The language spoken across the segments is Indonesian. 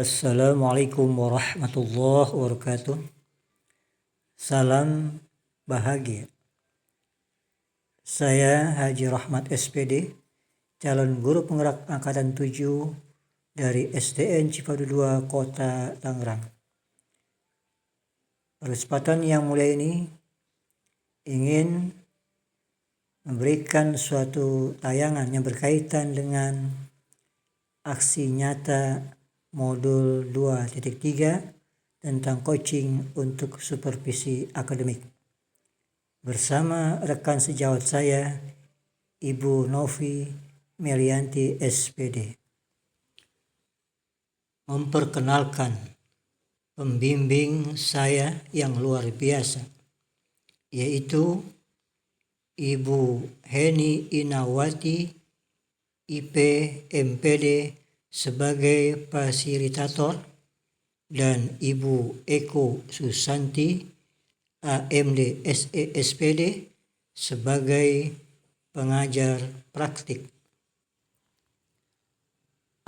Assalamualaikum warahmatullahi wabarakatuh. Salam bahagia. Saya Haji Rahmat SPD, calon guru penggerak angkatan 7 dari SDN Cipadu 2 Kota Tangerang. Pada kesempatan yang mulia ini ingin memberikan suatu tayangan yang berkaitan dengan aksi nyata modul 2.3 tentang coaching untuk supervisi akademik bersama rekan sejawat saya, Ibu Novi Melianti SPD. Memperkenalkan pembimbing saya yang luar biasa, yaitu Ibu Heni Inawati, IP MPD sebagai fasilitator, dan Ibu Eko Susanti, AMD SE SPD sebagai pengajar praktik.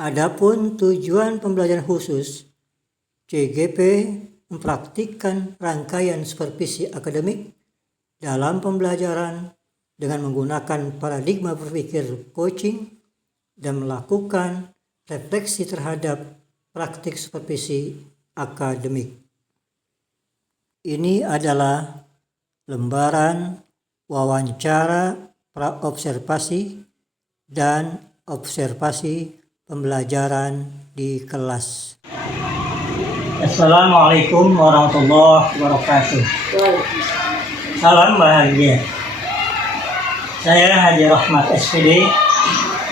Adapun tujuan pembelajaran khusus, CGP mempraktikkan rangkaian supervisi akademik dalam pembelajaran dengan menggunakan paradigma berpikir coaching dan melakukan refleksi terhadap praktik supervisi akademik. Ini adalah lembaran wawancara praobservasi dan observasi pembelajaran di kelas. Assalamualaikum warahmatullahi wabarakatuh. Salam bahagia. Saya Haji Rahmat SPD,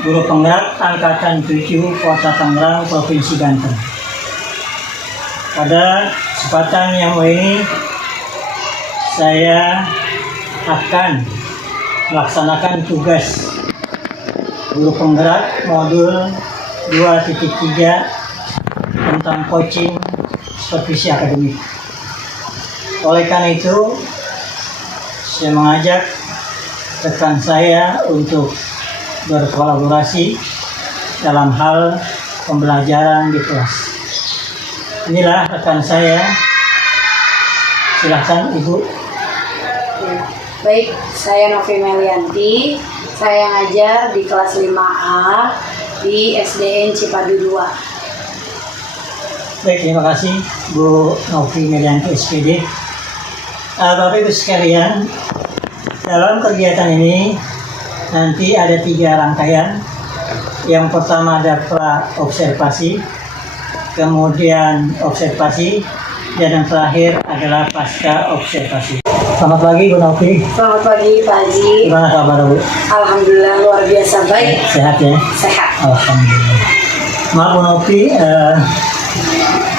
guru penggerak angkatan 7 Kota Tangerang, Provinsi Banten. Pada kesempatan yang ini saya akan melaksanakan tugas guru penggerak modul 2.3 tentang coaching supervisi akademik. Oleh karena itu, saya mengajak rekan saya untuk berkolaborasi dalam hal pembelajaran di kelas. Inilah rekan saya. Silakan Ibu. Baik, saya Novi Melianti. Saya ngajar di kelas 5A di SDN Cipadu 2. Baik, terima kasih Bu Novi Melianti SPD. Bapak Ibu sekalian, dalam kegiatan ini nanti ada 3 rangkaian. Yang pertama ada pra-observasi, kemudian observasi, dan yang terakhir adalah pasca observasi. Selamat pagi Bu Novi. Selamat pagi Pak Haji. Gimana kabar Bu? Alhamdulillah luar biasa baik. Sehat ya? Sehat. Alhamdulillah. Maaf Bu Novi,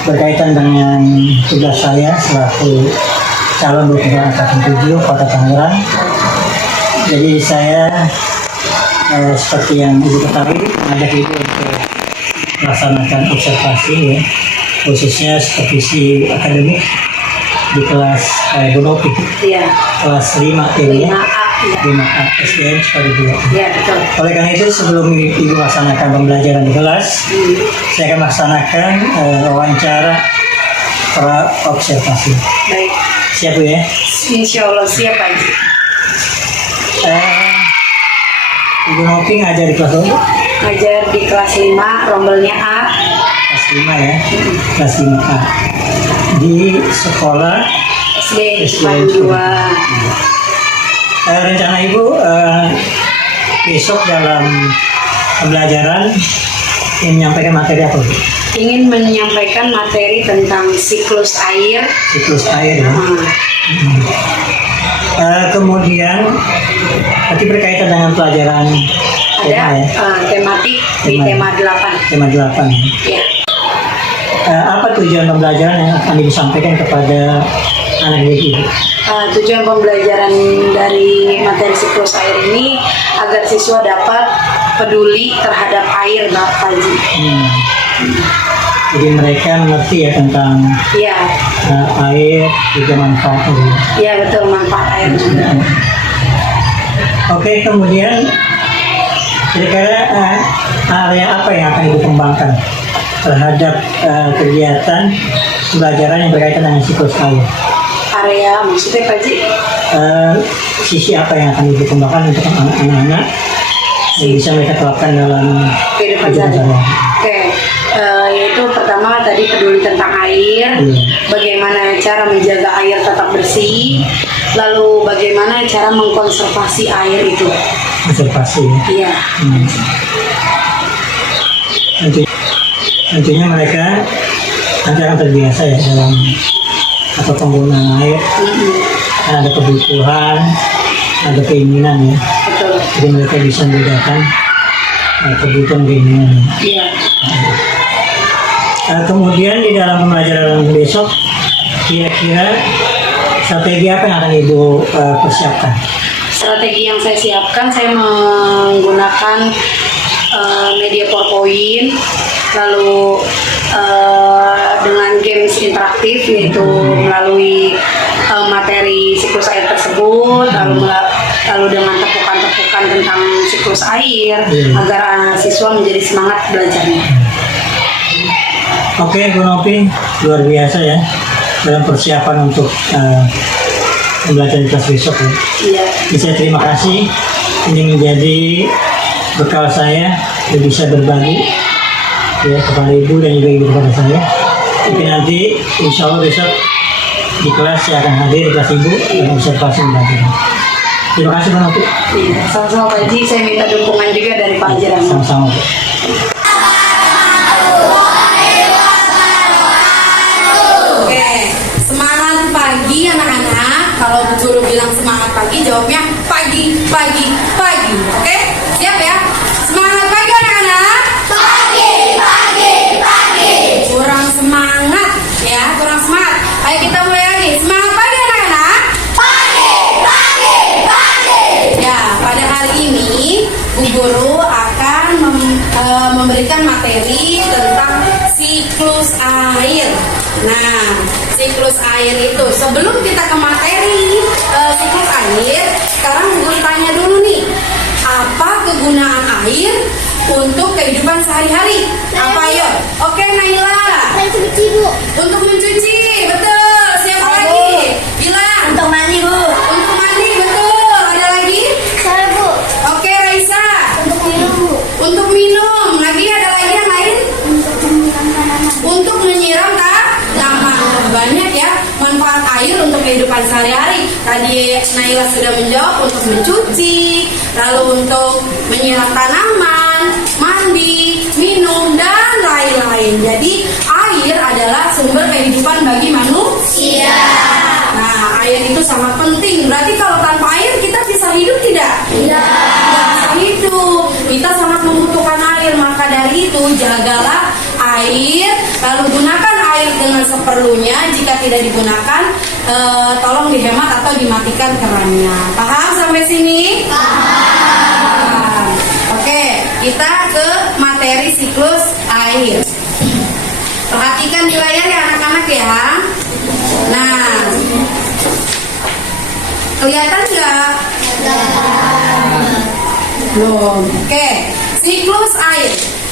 berkaitan dengan tugas saya selaku calon guru penggerak angkatan 7 Kota Tangerang. Jadi saya seperti yang Ibu ketahui mengajak Ibu untuk melaksanakan observasi ya, khususnya supervisi akademik di kelas Bu Novi, Iya. kelas 5 ini ya. 5A. 5A SDN Cipadu 2. Iya, betul. Oleh karena itu sebelum Ibu melaksanakan pembelajaran di kelas, saya akan melaksanakan wawancara pra-observasi. Baik. Siap Bu ya? Insya Allah siap Pak Haji. Ibu Novi ngajar di kelas berapa? Ngajar di kelas 5, rombelnya A. Kelas 5 ya? Kelas 5A. Di sekolah SDN Cipadu 2. Rencana Ibu besok dalam pembelajaran ingin menyampaikan materi apa Bu? Ingin menyampaikan materi tentang siklus air. Siklus air ya? Kemudian nanti berkaitan dengan pelajaran tema ya? Tematik di tema 8. Tema 8 Ya. Apa tujuan pembelajaran yang akan disampaikan kepada anak didik Ibu? Tujuan pembelajaran dari materi siklus air ini agar siswa dapat peduli terhadap air, Pak Haji. Jadi mereka mengerti ya tentang Iya. air, juga manfaatnya. Iya betul, manfaat air juga. Oke, kemudian kira-kira area apa yang akan Ibu kembangkan terhadap kegiatan pembelajaran yang berkaitan dengan siklus air. Area maksudnya Pak Ji? Sisi apa yang akan Ibu kembangkan untuk anak-anak yang bisa mereka terapkan dalam Kehidupan kehidupan sehari. sehari-hari? Oke, yaitu pertama tadi peduli tentang air, bagaimana cara menjaga air tetap bersih, lalu bagaimana cara mengkonservasi air itu. Konservasi. Iya. Nantinya mereka nanti akan terbiasa ya dalam atau penggunaan air. Ada kebutuhan, ada keinginan ya. Betul. Jadi mereka bisa membedakan kebutuhan keinginan. Iya. Kemudian di dalam pembelajaran besok, kira-kira strategi apa yang akan Ibu persiapkan? Strategi yang saya siapkan, saya menggunakan media PowerPoint, lalu dengan games interaktif yaitu melalui materi siklus air tersebut, lalu dengan tepukan-tepukan tentang siklus air agar siswa menjadi semangat belajarnya. Oke, Bu Novi, luar biasa ya dalam persiapan untuk pembelajaran kelas besok ya. Iya. Saya terima kasih, ini menjadi bekal saya untuk bisa berbagi ya kepada Ibu dan juga Ibu kepada saya. Tapi nanti insya Allah besok di kelas saya akan hadir di kelas Ibu dan observasi belajar. Terima kasih Bu Novi. Iya, sama-sama Pak Haji, saya minta dukungan juga dari Pak Haji Rahman. Sama-sama. Oke, semangat pagi anak-anak. Kalau Bu Guru bilang semangat pagi, jawabnya pagi, pagi, pagi. Oke, siap ya? Semangat pagi anak-anak. Pagi, pagi, pagi. Kurang semangat ya, kurang semangat. Ayo kita mulai lagi. Semangat pagi anak-anak. Pagi, pagi, pagi. Ya, pada hari ini Bu Guru akan memberikan materi tentang siklus air. Nah, siklus air itu sebelum kita ke materi siklus air, sekarang gue tanya dulu nih, apa kegunaan air untuk kehidupan sehari-hari? Apa yo? Oke, Naila. Mencuci, Bu. Untuk mencuci, betul. Siapa lagi? Bilang. Untuk mandi, Bu. Untuk mandi, betul. Ada lagi? Saya, Bu. Oke, Raisa. Untuk minum, Bu. Untuk minum. Lagi ada lagi yang lain? Untuk menyiram tanaman. Untuk menyiram tanaman. Banyak ya manfaat air untuk kehidupan sehari-hari. Tadi Naila sudah menjawab untuk mencuci, lalu untuk menyiram tanaman, mandi, minum, dan lain-lain. Jadi air adalah sumber kehidupan bagi manusia. Nah, air itu sangat penting. Berarti kalau tanpa air kita bisa hidup tidak? Tidak bisa hidup. Kita sangat membutuhkan air. Maka dari itu jagalah air, lalu gunakan air dengan seperlunya. Jika tidak digunakan, tolong dihemat atau dimatikan kerannya. Paham sampai sini? Paham. Oke, kita ke materi siklus air. Perhatikan di layar ya anak-anak ya. Nah, kelihatan nggak? Belum. Oke, siklus air.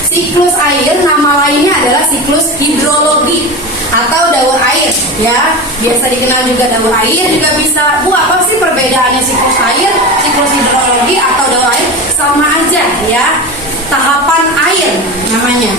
Siklus air nama lainnya adalah siklus hidrologi atau daur air ya. Biasa dikenal juga daur air, juga bisa. Bu, apa sih perbedaannya siklus air, siklus hidrologi atau daur air? Sama aja ya. Tahapan air namanya.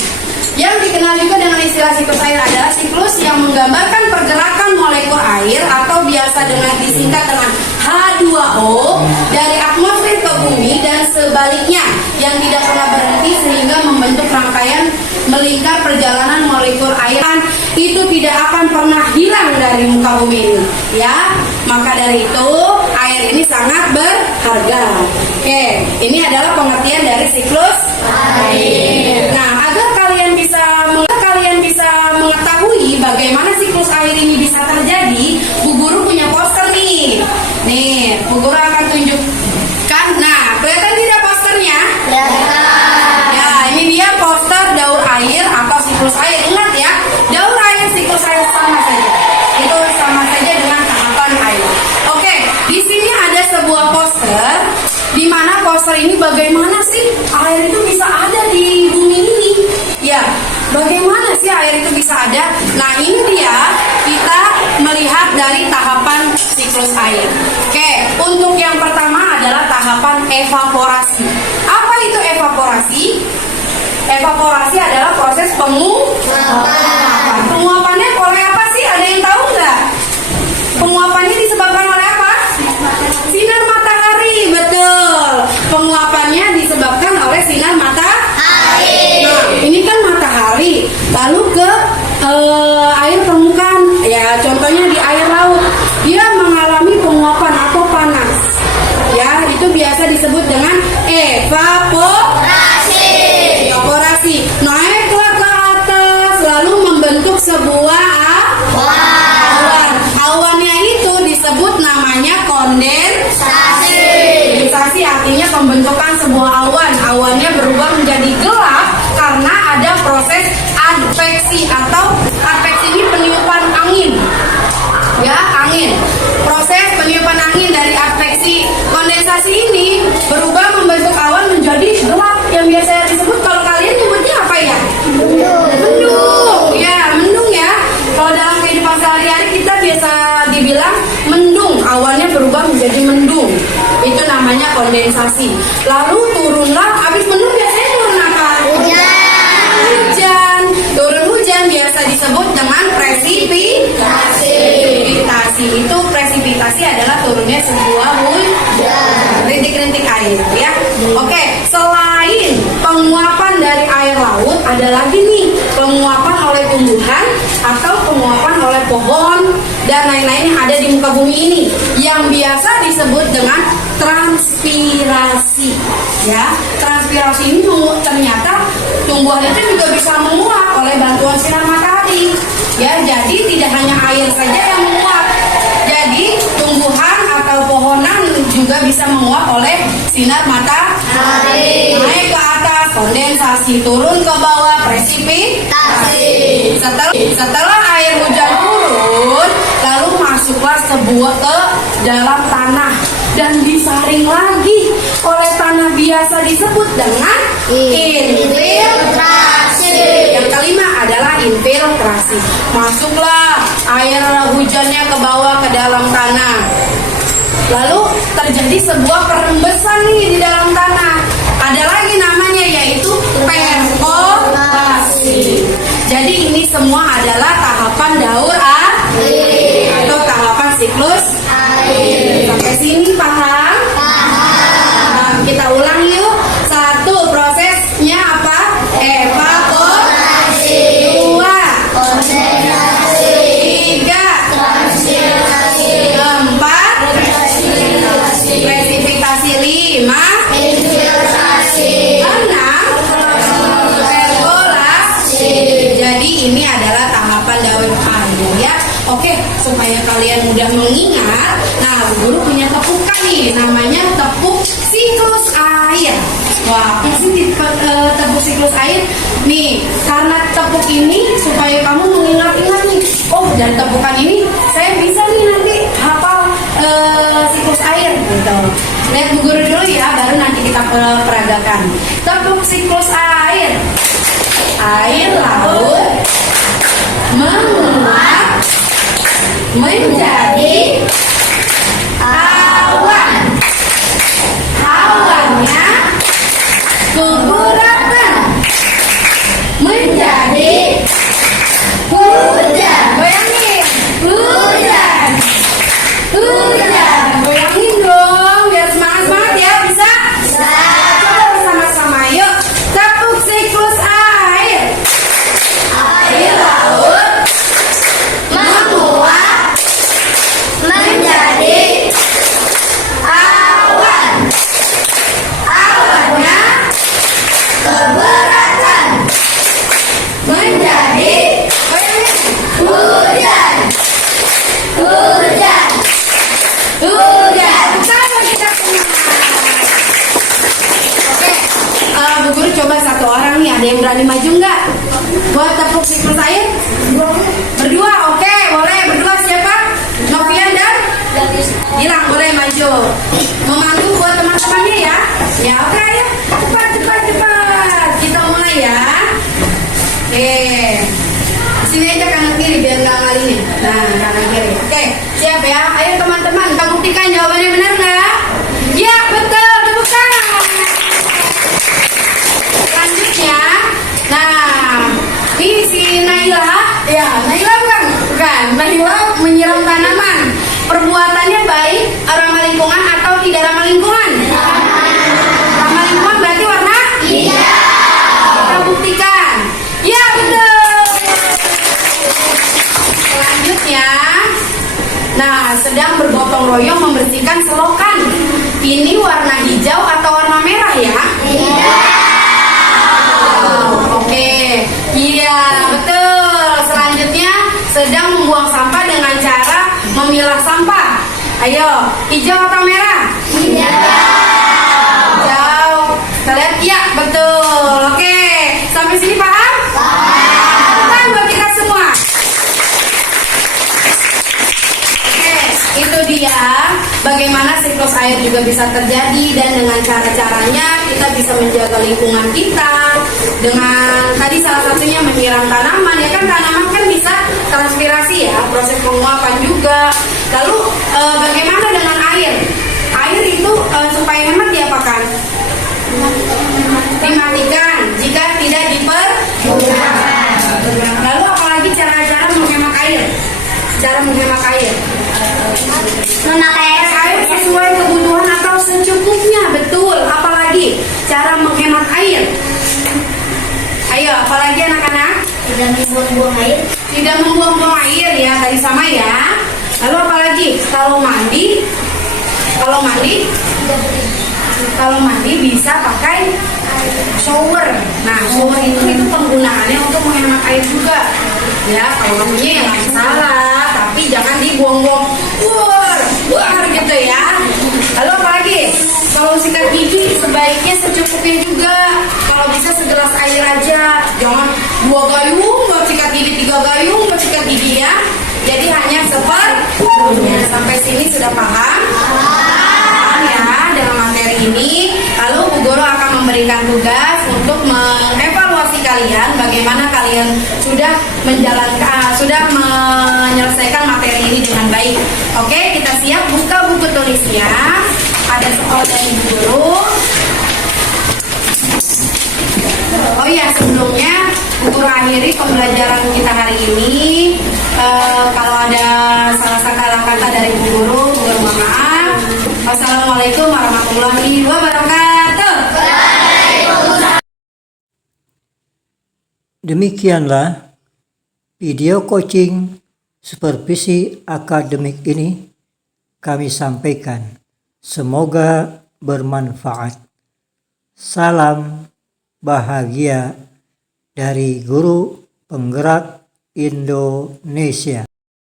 Yang dikenal juga dengan istilah siklus air adalah siklus yang menggambarkan pergerakan molekul air atau biasa dengan disingkat dengan H2O dari atmosfer ke bumi dan sebaliknya yang tidak pernah berhenti sehingga membentuk rangkaian melingkar perjalanan molekul air itu tidak akan pernah hilang dari muka bumi ini ya. Maka dari itu air ini sangat berharga. Oke, ini adalah pengertian dari siklus air. Nah, agar kalian bisa mengetahui bagaimana siklus air ini bisa terjadi, Bu Guru punya poster nih. Nih, Bu Guru akan tunjukkan. Nah, kelihatan tidak posternya? Ya, ini dia poster daur air atau siklus air. Ingat ya, daur air, siklus air sama saja. Itu sama saja dengan tahapan air. Oke, di sini ada sebuah poster di mana poster ini bagaimana sih air itu bisa ada di bumi ini? Ya, bagaimana dari tahapan siklus air. Oke, untuk yang pertama adalah tahapan evaporasi. Apa itu evaporasi? Evaporasi adalah proses penguapan. Penguapannya oleh apa sih? Ada yang tahu nggak? Penguapannya disebabkan oleh apa? Sinar matahari, betul. Penguapannya disebabkan oleh sinar matahari. Nah, ini kan matahari. Lalu ke air permukaan, ya contohnya di air laut, dia mengalami penguapan atau panas. Ya, itu biasa disebut dengan evaporasi. Evaporasi. Naiklah ke atas, lalu membentuk sebuah awan. Awannya itu disebut namanya kondensasi. Kondensasi artinya pembentukan sebuah awan. Awannya berubah menjadi gelap karena ada proses adveksi, atau adveksi ini peniupan angin. Ya, angin. Proses peniupan angin dari adveksi kondensasi ini berubah membentuk awan menjadi gelap yang biasa disebut, kalau kalian nyebutnya apa ya? Mendung. Ya, mendung ya. Kalau dalam kehidupan sehari-hari kita biasa dibilang mendung, awannya berubah menjadi mendung. Itu namanya kondensasi. Lalu turunlah, habis mendung biasanya turun apa? Hujan. Turun hujan biasa disebut dengan presipitasi. Itu presipitasi adalah turunnya sebuah hujan, rintik-rintik air ya. Oke, selain penguapan dari air laut, ada lagi nih penguapan oleh tumbuhan atau penguapan oleh pohon dan lain-lain yang ada di muka bumi ini, yang biasa disebut dengan transpirasi. Ya, transpirasi ini ternyata tumbuhan itu juga bisa menguap oleh bantuan sinar matahari. Ya, jadi tidak hanya air saja yang menguap. Jadi tumbuhan atau pohonan juga bisa menguap oleh sinar matahari. Naik ke atas kondensasi, turun ke bawah presipitasi. Setelah air hujan turun, lalu masuklah sebuah ke dalam tanah dan disaring lagi oleh tanah, biasa disebut dengan infiltrasi. Yang kelima adalah infiltrasi. Masuklah air hujannya ke bawah ke dalam tanah. Lalu terjadi sebuah perembesan nih di dalam tanah. Ada lagi namanya, yaitu perkolasi. Jadi ini semua adalah tahapan daur air atau tahapan siklus air. Sampai sini paham? Paham. Kita ulang yuk. 1. Prosesnya apa? Evaporasi. 2. Kondensasi. 3. Transpirasi. 4. Presipitasi. 5. Infiltrasi. 6. Perkolasi. Jadi ini adalah tahapan daur air ya. Oke, supaya kalian mudah mengingat, nah guru punya tepukan nih, namanya tepuk siklus air. Wah, apa sih tepuk siklus air? Nih, karena tepuk ini supaya kamu mengingat-ingat nih. Oh, dari tepukan ini saya bisa nih nanti hafal siklus air gitu. Lihat Bu Guru dulu ya, baru nanti kita peragakan. Tepuk siklus air. Air laut menguap menjadi awan. Awannya keburatan menjadi hujan. Bayangin, hujan. Hujan. Bayangin dong, biar semangat-semangat ya. Bisa? Coba bersama-sama yuk. Tepuk siklus air. Air laut menguap menjadi awan. Awannya keberatan menjadi hujan. Hujan. Hujan. Sama kita Oke, Bu Guru coba satu orang nih, ada yang berani maju nggak? Buat tepuk siklus air? Berdua, oke, boleh. Berdua siapa? Novian dan Gilang, boleh maju. Memandu buat teman-temannya ya. Ya, oke ya. Cepat. Kita mulai ya. Oke. Sini aja kanan kiri biar nggak kenalinya. Nah, kanan kiri. Oke, siap ya. Ayo teman-teman, kita buktikan jawabannya benar nggak? Ya, betul. Tepuk tangan. Selanjutnya, nah, ini si Naila, ya Naila bukan, Naila menyiram tanaman. Perbuatannya baik, ramah lingkungan atau tidak ramah lingkungan? Ramah lingkungan berarti warna? Iya. Kita buktikan. Ya betul. Selanjutnya, nah sedang bergotong royong membersihkan selokan. Ini warna hijau atau warna merah ya? Iya. Oke, iya betul. Selanjutnya sedang membuang sampah dengan cara memilah sampah. Ayo, hijau atau merah? Hijau. Kita lihat, iya betul. Oke, sampai sini paham? Paham buat kita semua. Oke, itu dia bagaimana siklus air juga bisa terjadi dan dengan cara-caranya kita bisa menjaga lingkungan kita dengan tadi salah satunya menyiram tanaman ya kan, tanaman kan bisa transpirasi ya, proses penguapan juga. Lalu bagaimana dengan air? Air itu supaya hemat diapakan? Dimatikan jika tidak dipergunakan. Lalu apalagi cara-cara menghemat air? Cara menghemat air? Memakai air sesuai kebutuhan atau secukupnya, betul. Apalagi cara menghemat air? Ayo, apalagi anak-anak? Tidak membuang-buang air. Tidak membuang-buang air ya, tadi sama ya. Lalu apalagi? Kalau mandi bisa pakai shower. Nah, shower itu penggunaannya untuk menghemat air juga. Ya, kalau punya ya nggak salah, tapi jangan dibuang-buang. Buar gitu ya. Lalu apalagi? Kalau sikat gigi sebaiknya secukupnya juga. Kalau bisa segelas air aja. Jangan 2 gayung buat sikat gigi, 3 gayung buat sikat gigi ya. Jadi hanya seperlunya. Sampai sini sudah paham? Paham ya dengan materi ini. Lalu Bu Guru akan memberikan tugas untuk mengevaluasi kalian bagaimana kalian sudah menyelesaikan materi ini dengan baik. Oke, kita siap buka buku tulisnya. Ada soal dari Bu Guru. Oh iya, sebelumnya Bu Guru akhiri pembelajaran kita hari ini. Kalau ada salah kata dari Bu Guru mohon maaf. Wassalamualaikum warahmatullahi wabarakatuh. Demikianlah video coaching supervisi akademik ini kami sampaikan. Semoga bermanfaat. Salam bahagia dari Guru Penggerak Indonesia.